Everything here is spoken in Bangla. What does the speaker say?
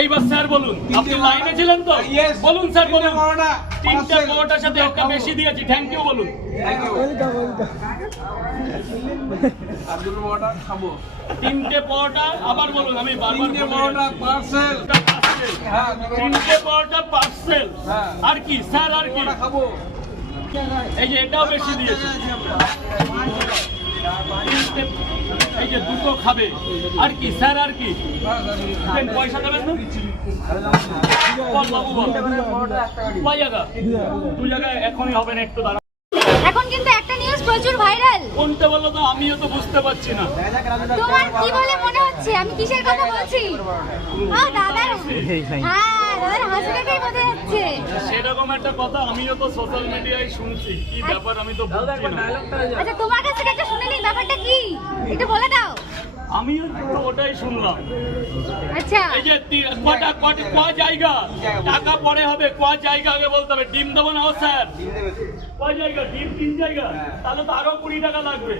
এইবার স্যার বলুন, আপনি লাইনে ছিলেন তো? বলুন স্যার বলুন। তিনটে পরোটার সাথে একটা বেশি দিয়েছি, থ্যাংক ইউ বলুন। তিনটে পরোটা আবার বলুন, আমি বারবার পার্সেল। তিনটে পরোটা পার্সেল। আর কি স্যার, আর কি? এই যে এটাও বেশি দিয়েছে। এই যে দুটো খাবে। আর কি স্যার, আর কি? পয়সা দেবেন না? বল বাবু বল। কয় জায়গা? দু জায়গায় এখনই হবে না, একটু দাঁড়া। এখন কিন্তু একটা নিউজ প্রচুর ভাইরাল। কোনটা বলো তো, আমিও তো বুঝতে পারছি না। তোমার কি বলে মনে হচ্ছে আমি কিসের কথা বলছি? দাদার, হ্যাঁ দাদার হাসিটাকেই বোঝা যাচ্ছে। সেরকম একটা কথা আমিও তো সোশ্যাল মিডিয়ায় শুনছি, কি ব্যাপার আমি তো বুঝছি না। আচ্ছা তোমার কাছ থেকে একটা শুনে নিই, ব্যাপারটা কি একটু বলে দাও। আমিও তো ওটাই শুনলাম। আচ্ছা এই যে ক জায়গা টাকা পরে হবে, ক জায়গা আগে বলতে হবে। ডিম দেবো না ও স্যার? ক জায়গা? ডিম 3 জায়গা, তাহলে তো আরো 20 টাকা লাগবে।